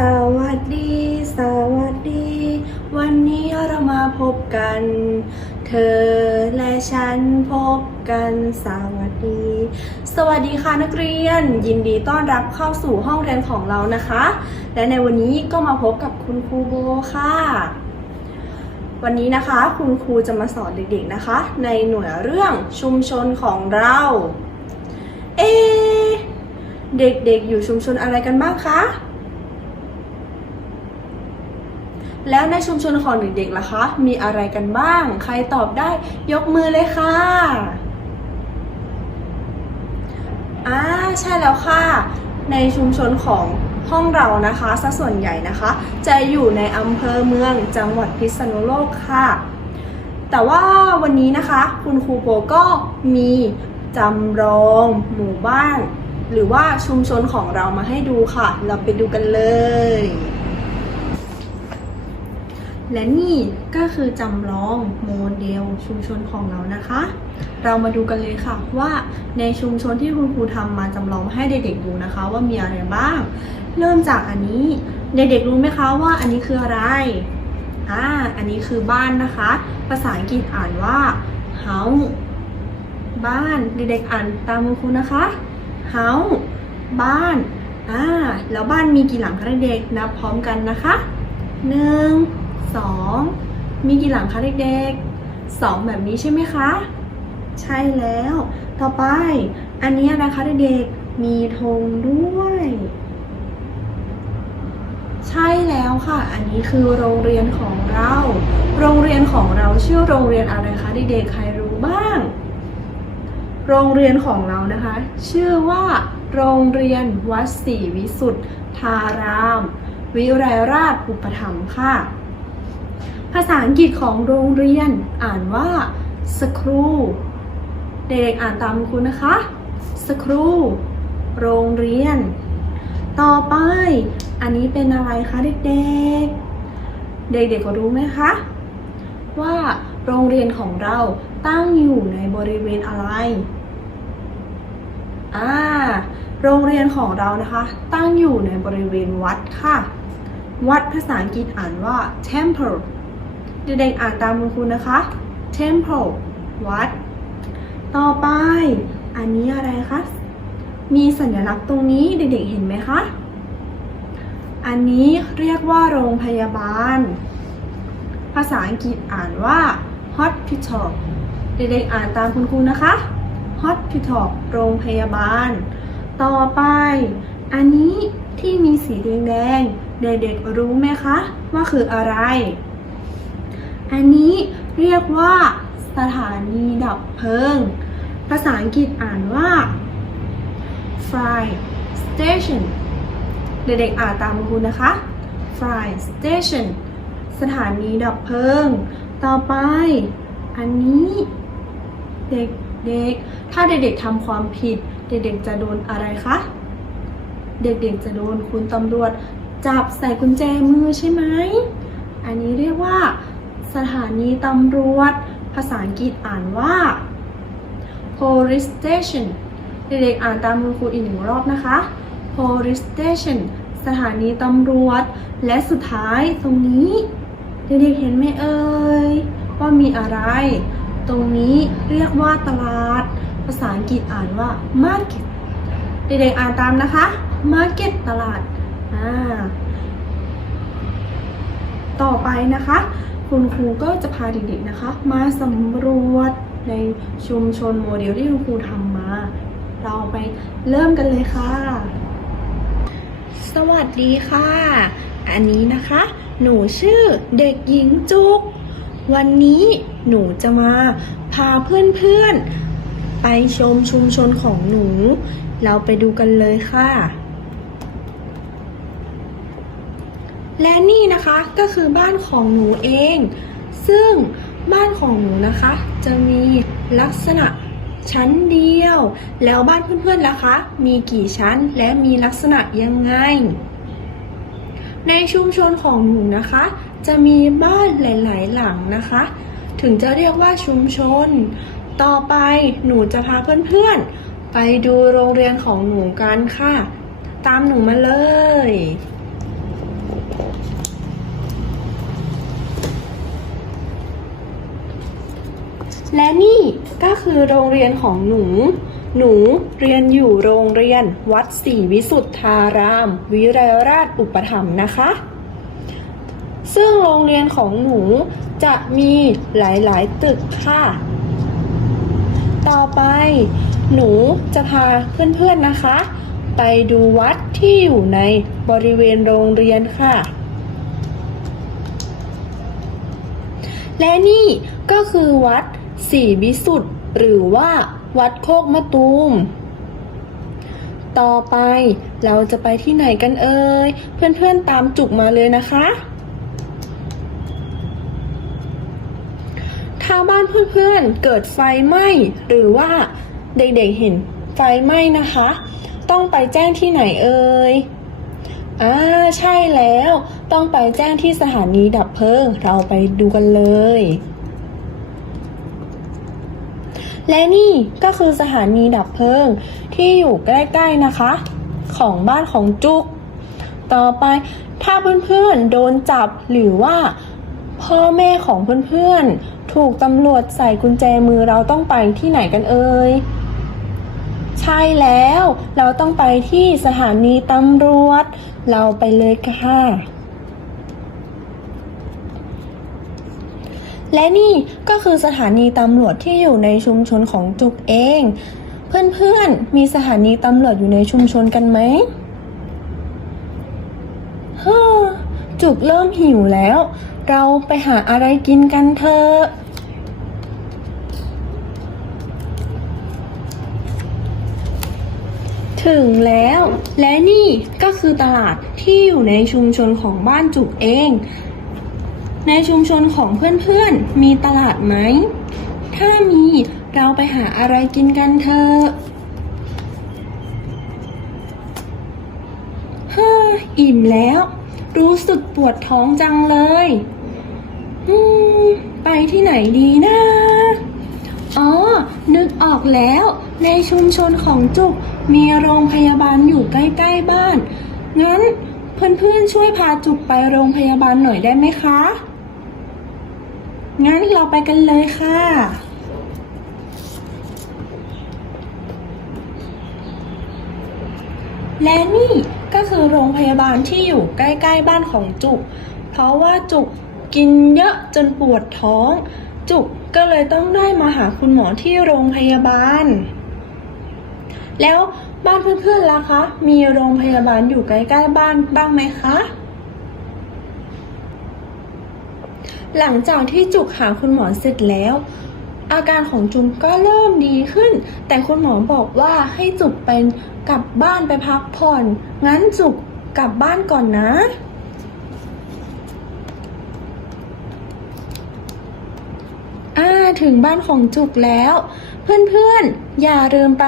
สวัสดี สวัสดี วันนี้เรามาพบกัน เธอและฉันพบกัน สวัสดี สวัสดีค่ะนักเรียน ยินดีต้อนรับเข้าสู่ห้องเรียนของเรานะคะ และในวันนี้ก็มาพบกับคุณครูโบค่ะ วันนี้นะคะคุณครูจะมาสอนเด็กๆนะคะ ในหน่วยเรื่องชุมชนของเรา เอ เด็กๆอยู่ชุมชนอะไรกันบ้างคะ แล้วในชุมชนของเด็กๆล่ะคะ มีอะไรกันบ้าง ใครตอบได้ยกมือเลยค่ะอ่าใช่แล้วค่ะ ในชุมชนของห้องเรานะคะซะส่วนใหญ่นะคะ จะอยู่ในอำเภอเมืองจังหวัดพิษณุโลกค่ะ แต่ว่าวันนี้นะคะ คุณครูโบก็มีจำลองหมู่บ้าน หรือว่าชุมชนของเรามาให้ดูค่ะ เราไปดูกันเลย และนี่ก็คือจำลองโมเดลชุมชนของเรานะคะ เรามาดูกันเลยค่ะว่าในชุมชนที่คุณครูทำมาจำลองให้เด็กๆดูนะคะ ว่ามีอะไรบ้าง เริ่มจากอันนี้เด็กๆรู้ไหมคะว่าอันนี้คืออะไรอ่าอันนี้คือบ้านนะคะ ภาษาอังกฤษอ่านว่า house บ้านเด็กๆอ่านตามคุณครูนะคะ house บ้านอ่าแล้วบ้านมีกี่หลังคะเด็กๆนับพร้อมกันนะคะหนึ่ง สองมีกี่หลังคะเด็กๆสองแบบนี้ใช่ไหมคะ ใช่แล้ว ต่อไป อันนี้นะคะเด็กๆ มีธงด้วย ใช่แล้วค่ะ อันนี้คือโรงเรียนของเรา โรงเรียนของเราชื่อโรงเรียนอะไรคะเด็กๆ ใครรู้บ้าง โรงเรียนของเรานะคะ ชื่อว่าโรงเรียนวัดศรีวิสุทธาราม วิไรราชอุปถัมภ์ค่ะ ภาษาอังกฤษของโรงเรียนอ่านว่า school เด็กๆอ่านตามคุณนะคะ school โรงเรียน ต่อไป อันนี้เป็นอะไรคะเด็กๆ เด็กๆก็รู้ไหมคะ ว่าโรงเรียนของเราตั้งอยู่ในบริเวณอะไรอ่าโรงเรียนของเรานะคะ ตั้งอยู่ในบริเวณวัดค่ะ วัดภาษาอังกฤษอ่านว่า temple เด็กๆอ่านตามคุณครูนะคะ temple วัด ต่อไป อันนี้อะไรคะ มีสัญลักษณ์ตรงนี้เด็กๆเห็นไหมคะ อันนี้เรียกว่าโรงพยาบาล ภาษาอังกฤษอ่านว่า hospital เด็กๆอ่านตามคุณครูนะคะ hospital โรงพยาบาล ต่อไป อันนี้ที่มีสีแดงๆเด็กๆรู้ไหมคะ ว่าคืออะไร อันนี้เรียกว่าสถานีดับเพลิง ภาษาอังกฤษอ่านว่า fire station เด็กๆอ่านตามคุณนะคะ fire station สถานีดับเพลิง ต่อไป อันนี้เด็กๆ ถ้าเด็กๆทำความผิด เด็กๆ จะโดนอะไรคะ เด็กๆ จะโดนคุณตำรวจ จับใส่กุญแจมือใช่ไหม อันนี้เรียกว่า สถานีตำรวจ ภาษาอังกฤษอ่านว่า police station เด็กๆอ่านตามคุณครูอีกหนึ่งรอบนะคะ police station สถานีตำรวจ และสุดท้ายตรงนี้ เด็กๆเห็นไหมเอ่ย ว่ามีอะไร ตรงนี้เรียกว่าตลาด ภาษาอังกฤษอ่านว่า market เด็กๆอ่านตามนะคะ market ตลาด อ่า ต่อไปนะคะ คุณครูก็จะพาเด็กๆนะคะ มาสำรวจในชุมชนโมเดลที่คุณครูทำมา เราไปเริ่มกันเลยค่ะ สวัสดีค่ะ อันนี้นะคะ หนูชื่อเด็กหญิงจุก วันนี้หนูจะมาพาเพื่อนๆ ไปชมชุมชนของหนู เราไปดูกันเลยค่ะ และนี่นะคะก็คือบ้านของหนูเอง ซึ่งบ้านของหนูนะคะ จะมีลักษณะชั้นเดียว แล้วบ้านเพื่อนๆล่ะคะ มีกี่ชั้นและมีลักษณะยังไง ในชุมชนของหนูนะคะ จะมีบ้านหลาย ๆ หลังนะคะ ถึงจะเรียกว่าชุมชน ต่อไปหนูจะพาเพื่อนๆ ไปดูโรงเรียนของหนูกันค่ะ ตามหนูมาเลย นี่ก็คือโรงเรียนของหนู หนูเรียนอยู่โรงเรียน วัดศรีวิสุทธาราม วิไรราชอุปถัมภ์นะคะ ซึ่งโรงเรียนของหนูจะมีหลาย ๆ ตึกค่ะ ต่อไป หนูจะพาเพื่อน ๆ นะคะ ไปดูวัดที่อยู่ในบริเวณโรงเรียนค่ะ และนี่ก็คือวัด ศรีวิสุทธ์หรือว่าวัดโคกมะตูม ต่อไปเราจะไปที่ไหนกันเอ่ย เพื่อนๆตามจุกมาเลยนะคะ ถ้าบ้านเพื่อนๆเกิดไฟไหม้ หรือว่าเด็กๆเห็นไฟไหม้นะคะ ต้องไปแจ้งที่ไหนเอ่ยอ่าใช่แล้ว ต้องไปแจ้งที่สถานีดับเพลิง เราไปดูกันเลย และนี่ก็คือสถานีดับเพลิงที่อยู่ใกล้ๆนะคะ ของบ้านของจุก ต่อไปถ้าเพื่อนๆโดนจับหรือว่าพ่อแม่ของเพื่อนๆ ถูกตำรวจใส่กุญแจมือเราต้องไปที่ไหนกันเอ่ยใช่แล้ว เราต้องไปที่สถานีตำรวจ เราไปเลยค่ะ และนี่ก็คือสถานีตำรวจที่อยู่ในชุมชนของจุกเอง เพื่อนๆ มีสถานีตำรวจอยู่ในชุมชนกันไหมเฮ้อจุกเริ่มหิวแล้ว เราไปหาอะไรกินกันเถอะถึงแล้ว และนี่ก็คือตลาดที่อยู่ในชุมชนของบ้านจุกเอง ในชุมชนของเพื่อนๆ มีตลาดไหม ถ้ามีเราไปหาอะไรกินกันเถอะเฮ้ออิ่มแล้ว รู้สึกปวดท้องจังเลยไปที่ไหนดีนะ อ๋อ นึกออกแล้ว ในชุมชนของจุกมีโรงพยาบาลอยู่ใกล้ๆบ้าน งั้นเพื่อนๆช่วยพาจุกไปโรงพยาบาลหน่อยได้ไหมคะ งั้นเราไปกันเลยค่ะ และนี่ก็คือโรงพยาบาลที่อยู่ใกล้ๆบ้านของจุก เพราะว่าจุกกินเยอะจนปวดท้อง จุกก็เลยต้องได้มาหาคุณหมอที่โรงพยาบาล แล้วบ้านเพื่อนๆล่ะคะ มีโรงพยาบาลอยู่ใกล้ๆบ้านบ้างไหมคะ หลังจากที่จุกหาคุณหมอเสร็จแล้ว อาการของจุนก็เริ่มดีขึ้น แต่คุณหมอบอกว่าให้จุกเป็นกลับบ้านไปพักผ่อน งั้นจุกกลับบ้านก่อนนะ อ่าถึงบ้านของจุกแล้ว เพื่อนๆ อย่าลืมไป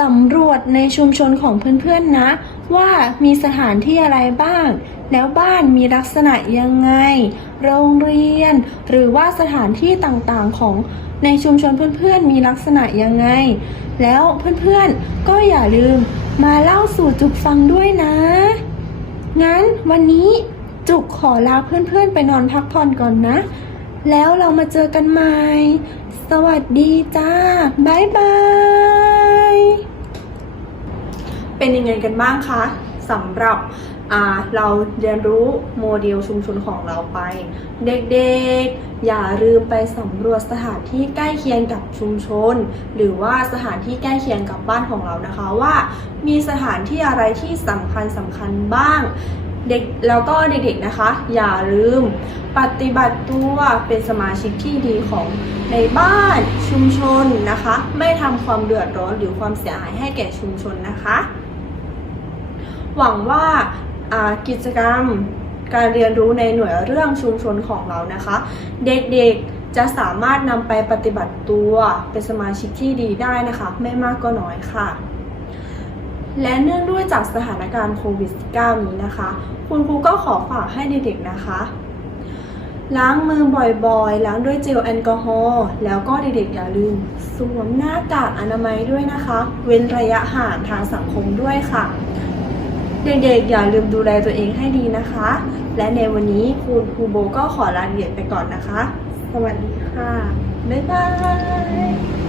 สำรวจในชุมชนของเพื่อนๆนะ ว่ามีสถานที่อะไรบ้าง แล้วบ้านมีลักษณะยังไง โรงเรียน หรือว่าสถานที่ต่างๆของในชุมชนเพื่อนๆมีลักษณะยังไง แล้วเพื่อนๆก็อย่าลืมมาเล่าสู่จุกฟังด้วยนะ งั้นวันนี้จุกขอลาเพื่อนๆไปนอนพักผ่อนก่อนนะ แล้วเรามาเจอกันใหม่ สวัสดีจ้า บ๊ายบาย เป็นยังไงกันบ้างคะสำหรับเราเรียนรู้โมเดลชุมชนของเราไป เด็กๆ อย่าลืมไปสำรวจสถานที่ใกล้เคียงกับชุมชน หรือว่าสถานที่ใกล้เคียงกับบ้านของเรานะคะว่า มีสถานที่อะไรที่สำคัญสำคัญบ้างเด็กแล้วก็เด็กๆนะคะ อย่าลืม ปฏิบัติตัวเป็นสมาชิกที่ดีของในบ้านชุมชนนะคะ ไม่ทำความเดือดร้อนหรือความเสียหายให้แก่ชุมชนนะคะ หวังว่ากิจกรรมการเรียนรู้ในหน่วยเรื่องชุมชนของเรานะคะ เด็กๆจะสามารถนำไปปฏิบัติตัวเป็นสมาชิกที่ดีได้นะคะ ไม่มากก็น้อยค่ะ และเนื่องด้วยจากสถานการณ์โควิด -19 นี้นะคะ คุณครูก็ขอฝากให้เด็กๆนะคะ ล้างมือบ่อยๆ ล้างด้วยเจลแอลกอฮอล์แล้วก็เด็กๆอย่าลืมสวมหน้ากากอนามัยด้วยนะคะ เว้นระยะห่างทางสังคมด้วยค่ะ เด็กๆ อย่าลืมดูแลตัวเองให้ดีนะคะ และในวันนี้คุณครูโบก็ขอลาเรียนไปก่อนนะคะสสวัสดีค่ะ บ๊ายบาย